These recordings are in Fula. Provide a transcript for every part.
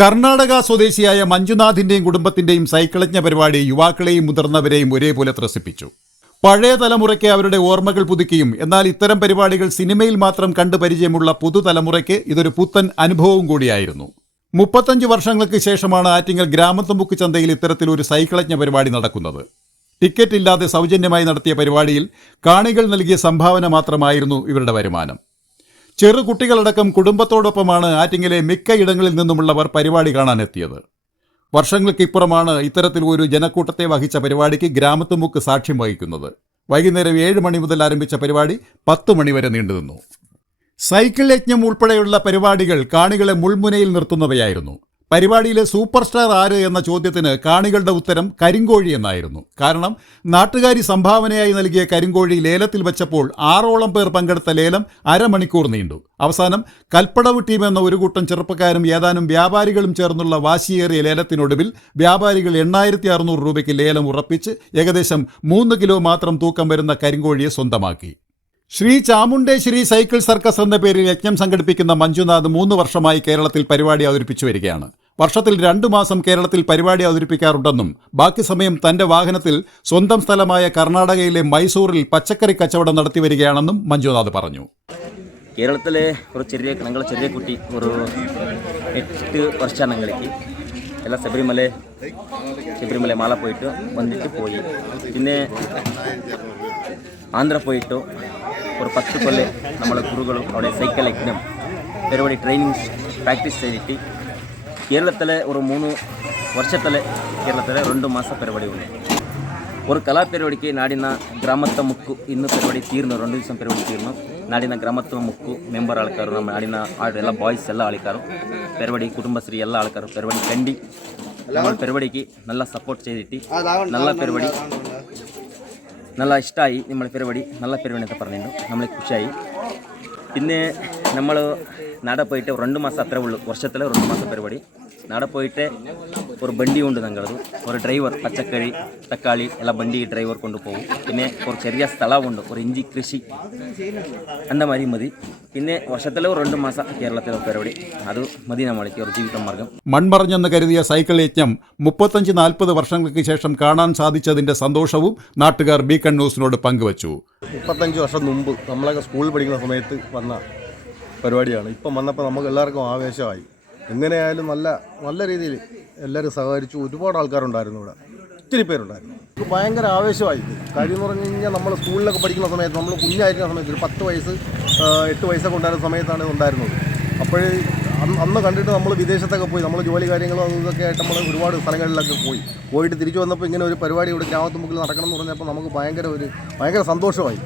കർണാടക സ്വദേശിയായ മഞ്ജുനാഥിന്റെയും കുടുംബത്തിന്റെയും സൈക്കിളജ്ഞ പരിപാടി യുവാക്കളെയും മുതിർന്നവരെയും ഒരേപോലെ ത്രസിപ്പിച്ചു. പഴയ തലമുറയ്ക്ക് അവരുടെ ഓർമ്മകൾ പുതുക്കിയും എന്നാൽ ഇത്തരം പരിപാടികൾ സിനിമയിൽ മാത്രം കണ്ടു പരിചയമുള്ള പുതുതലമുറയ്ക്ക് ഇതൊരു പുത്തൻ അനുഭവവും കൂടിയായിരുന്നു. 35 വർഷങ്ങൾക്ക് ശേഷമാണ് ആറ്റിങ്ങൽ ഗ്രാമത്തുമ്പുക്ക് ചന്തയിൽ ഇത്തരത്തിലൊരു സൈക്കിളജ്ഞ പരിപാടി നടക്കുന്നത്. ടിക്കറ്റ് ഇല്ലാതെ സൗജന്യമായി നടത്തിയ പരിപാടിയിൽ കാണികൾ നൽകിയ സംഭാവന മാത്രമായിരുന്നു ഇവരുടെ വരുമാനം. ചെറു കുട്ടികളടക്കം കുടുംബത്തോടൊപ്പമാണ് ആറ്റിങ്ങലെ മിക്ക ഇടങ്ങളിൽ നിന്നുമുള്ളവർ പരിപാടി കാണാനെത്തിയത്. വർഷങ്ങൾക്കിപ്പുറമാണ് ഇത്തരത്തിൽ ഒരു ജനക്കൂട്ടത്തെ വഹിച്ച പരിപാടിക്ക് ഗ്രാമത്തുമ്പുക്ക് സാക്ഷ്യം വഹിക്കുന്നത്. വൈകുന്നേരം 7 മണി മുതൽ ആരംഭിച്ച പരിപാടി 10 മണി വരെ നീണ്ടുനിന്നു. സൈക്കിൾ യജ്ഞം ഉൾപ്പെടെയുള്ള പരിപാടികൾ കാണികളെ മുൾമുനയിൽ നിർത്തുന്നവയായിരുന്നു. പരിപാടിയിലെ സൂപ്പർ സ്റ്റാർ ആര് എന്ന ചോദ്യത്തിന് കാണികളുടെ ഉത്തരം കരിങ്കോഴി എന്നായിരുന്നു. കാരണം നാട്ടുകാരി സംഭാവനയായി നൽകിയ കരിങ്കോഴി ലേലത്തിൽ വെച്ചപ്പോൾ 6ഓളം പേർ പങ്കെടുത്ത ലേലം അരമണിക്കൂർ നീണ്ടു. അവസാനം കൽപ്പടവ് ടീം എന്ന ഒരു കൂട്ടം ചെറുപ്പക്കാരും ഏതാനും വ്യാപാരികളും ചേർന്നുള്ള വാശിയേറിയ ലേലത്തിനൊടുവിൽ വ്യാപാരികൾ 8600 രൂപയ്ക്ക് ലേലം ഉറപ്പിച്ച് ഏകദേശം 3 കിലോ മാത്രം തൂക്കം വരുന്ന കരിങ്കോഴിയെ സ്വന്തമാക്കി. ശ്രീ ചാമുണ്ടേശ്വരി സൈക്കിൾ സർക്കസ് എന്ന പേരിൽ യജ്ഞം സംഘടിപ്പിക്കുന്ന മഞ്ജുനാഥ് 3 വർഷമായി കേരളത്തിൽ പരിപാടി അവതരിപ്പിച്ചു വരികയാണ്. വർഷത്തിൽ 2 മാസം കേരളത്തിൽ പരിപാടി അവതരിപ്പിക്കാറുണ്ടെന്നും ബാക്കി സമയം തന്റെ വാഹനത്തിൽ സ്വന്തം സ്ഥലമായ കർണാടകയിലെ മൈസൂരിൽ പച്ചക്കറി കച്ചവടം നടത്തി വരികയാണെന്നും മഞ്ജുനാഥ് പറഞ്ഞു. കേരളത്തിലെ ഒരു ചെറിയ കുട്ടി ഒരു 8 വർഷങ്ങൾക്ക് ಎಲ್ಲ ശബരിമല മാല പോയിട്ട് വന്നിട്ട് പോയി. പിന്നെ ആന്ധ്ര പോയിട്ട് ഒരു 10 കൊല്ലം നമ്മളെ ഗുരുക്കളും അവിടെ സൈക്കിൾ യജ്ഞം പരിപാടി ട്രെയിനിങ് പ്രാക്ടീസ് ചെയ്തിട്ട് കേരളത്തിലെ ഒരു 3 വർഷത്തിലെ കേരളത്തിലെ 2 മാസം പരിപാടി ഉണ്ട്. ഒരു കലാപരിപാടിക്ക് നാടിನ ಗ್ರಾಮತ್ವ ಮುಕ್ಕು ಇನ್ನು ಪರಿപാടി തീർന്നു. 2 ദിവസം പരിപാടി തീർന്നു. ನಾಡಿನ ಗ್ರಾಮತ್ವ ಮುಕ್ಕು ಮೆಂಬರ್ ಆಳ್ಕಾರು ನಮ್ಮ ನಾಡಿನ ಎಲ್ಲ ಬಾಯ್ಸ್ ಎಲ್ಲ ಆಳ್ಕಾರು പരിപാടി കുടുംബശ്രീ ಎಲ್ಲ ആൾക്കാർ പരിപാടി കണ്ടി നമ്മൾ പരിപാടിക്ക് നല്ല സപ്പോർട്ട് ചെയ്തിട്ട് നല്ല പരിപാടി നല്ല ഇഷ്ടമായി. നമ്മൾ പരിപാടി നല്ല പരിപാടി ಅಂತ പറഞ്ഞിട്ടുണ്ട്. നമ്മൾ ಖುಷಿಯಾയി. പിന്നെ നമ്മൾ നാടെ പോയിട്ട് 2 മാസം അത്രേ ഉള്ളൂ. വർഷത്തിലെ 2 മാസം പരിപാടി. നാടെ പോയിട്ട് ഒരു വണ്ടി ഉണ്ട് ഞങ്ങളത്. ഒരു ഡ്രൈവർ പച്ചക്കറി തക്കാളി എല്ലാ വണ്ടി ഡ്രൈവർ കൊണ്ടുപോകും. പിന്നെ ഒരു ചെറിയ സ്ഥലമുണ്ട്, ഒരു ഇഞ്ചി കൃഷി അന്ന മാതിരി മതി. പിന്നെ വർഷത്തിലെ 2 മാസം കേരളത്തിലെ പരിപാടി അത് മതി നമ്മൾക്ക് ഒരു ജീവിത മാർഗം. മൺമറഞ്ഞെന്ന് കരുതിയ സൈക്കിൾ യജ്ഞം 35-40 വർഷങ്ങൾക്ക് ശേഷം കാണാൻ സാധിച്ചതിന്റെ സന്തോഷവും നാട്ടുകാർ ബീക്കൺ ന്യൂസിനോട് പങ്കുവച്ചു. 35 വർഷം മുമ്പ് നമ്മളൊക്കെ സ്കൂളിൽ പഠിക്കുന്ന സമയത്ത് വന്ന പരിപാടിയാണ്. ഇപ്പം വന്നപ്പോൾ നമുക്ക് എല്ലാവർക്കും ആവേശമായി. എങ്ങനെയായാലും നല്ല രീതിയിൽ എല്ലാവരും സഹകരിച്ചു. ഒരുപാട് ആൾക്കാരുണ്ടായിരുന്നു ഇവിടെ, ഒത്തിരി പേരുണ്ടായിരുന്നു. ഭയങ്കര ആവേശമായി. കാര്യം എന്ന് പറഞ്ഞു കഴിഞ്ഞാൽ നമ്മൾ സ്കൂളിലൊക്കെ പഠിക്കുന്ന സമയത്ത്, നമ്മൾ കുഞ്ഞായിരിക്കുന്ന സമയത്ത്, ഒരു 10 വയസ്സ് 8 വയസ്സൊക്കെ ഉണ്ടായിരുന്ന സമയത്താണ് ഉണ്ടായിരുന്നത്. അപ്പോൾ അന്ന് കണ്ടിട്ട് നമ്മൾ വിദേശത്തൊക്കെ പോയി, നമ്മൾ ജോലി കാര്യങ്ങളും ഇതൊക്കെ ആയിട്ട് നമ്മൾ ഒരുപാട് സ്ഥലങ്ങളിലൊക്കെ പോയിട്ട് തിരിച്ചു വന്നപ്പോൾ ഇങ്ങനെ ഒരു പരിപാടി ഇവിടെ ഗ്രാമത്തുമ്പുക്കിൽ നടക്കണം എന്ന് പറഞ്ഞപ്പോൾ നമുക്ക് ഭയങ്കര സന്തോഷമായി.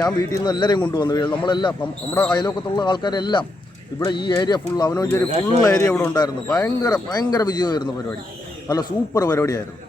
ഞാൻ വീട്ടിൽ നിന്ന് എല്ലാവരെയും കൊണ്ടുവന്നു. നമ്മളെല്ലാം നമ്മുടെ അയലോക്കത്തുള്ള ആൾക്കാരെല്ലാം ഇവിടെ ഈ area full Avanoncheri full area ഇവിടെ ഉണ്ടായിരുന്നു. ഭയങ്കര വിജയമായിരുന്നു പരിപാടി. നല്ല സൂപ്പർ പരിപാടിയായിരുന്നു.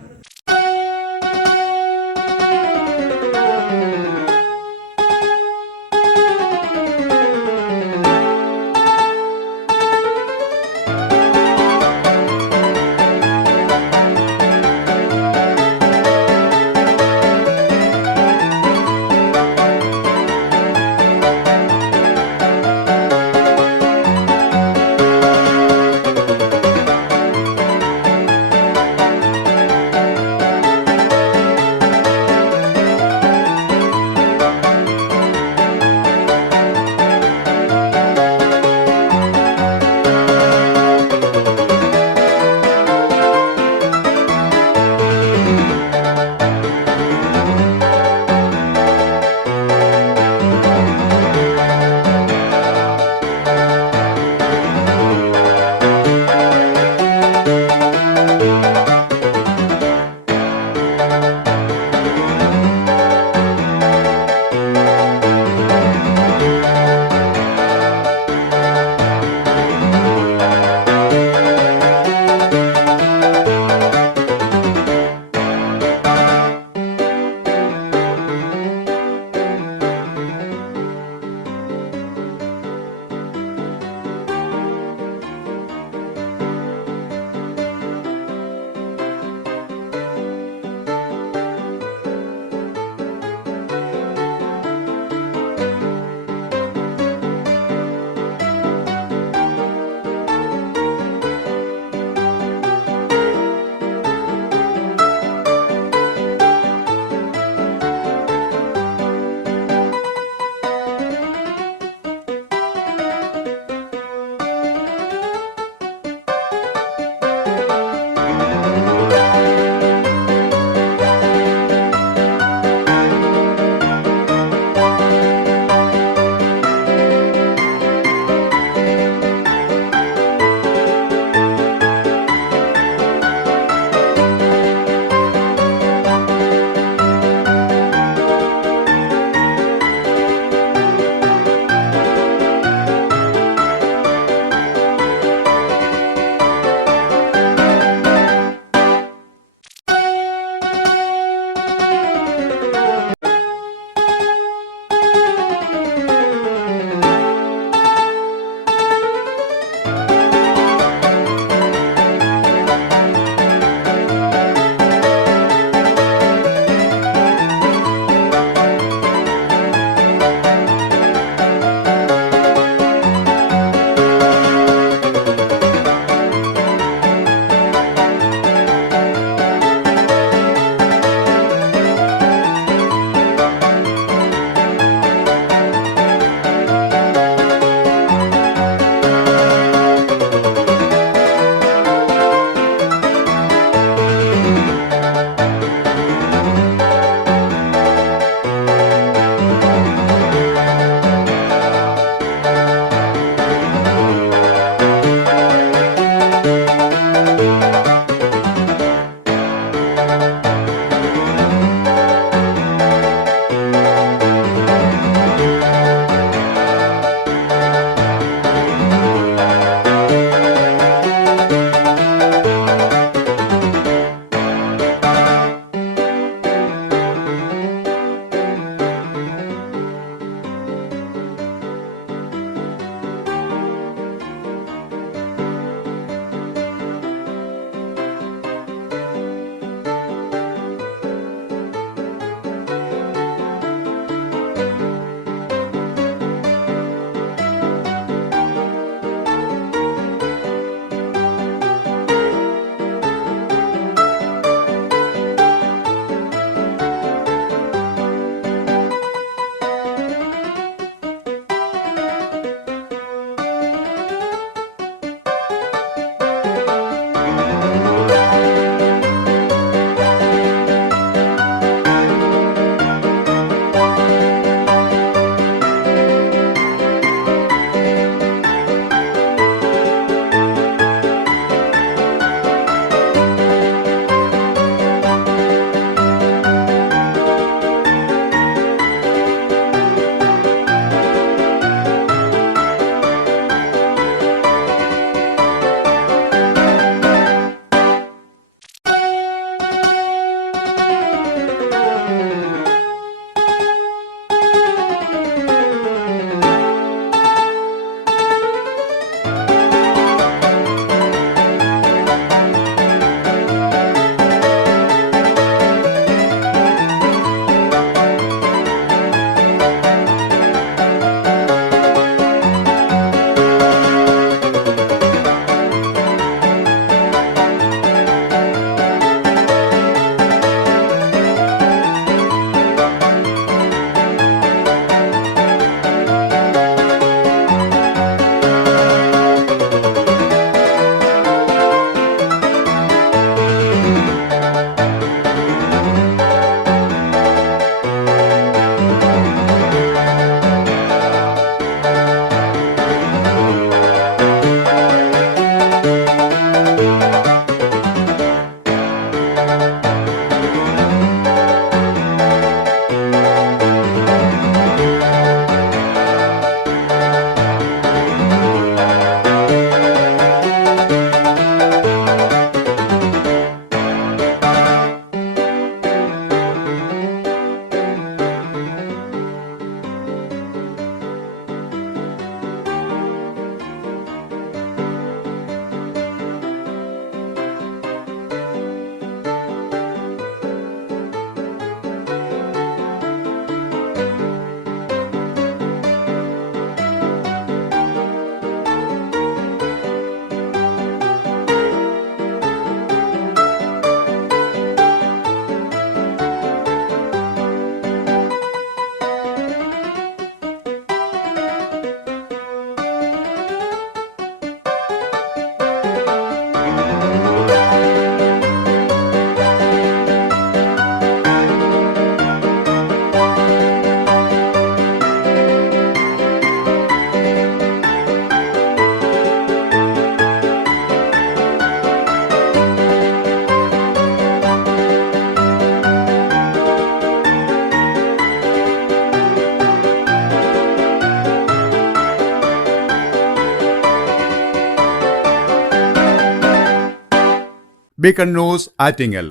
Beacon news Attingal.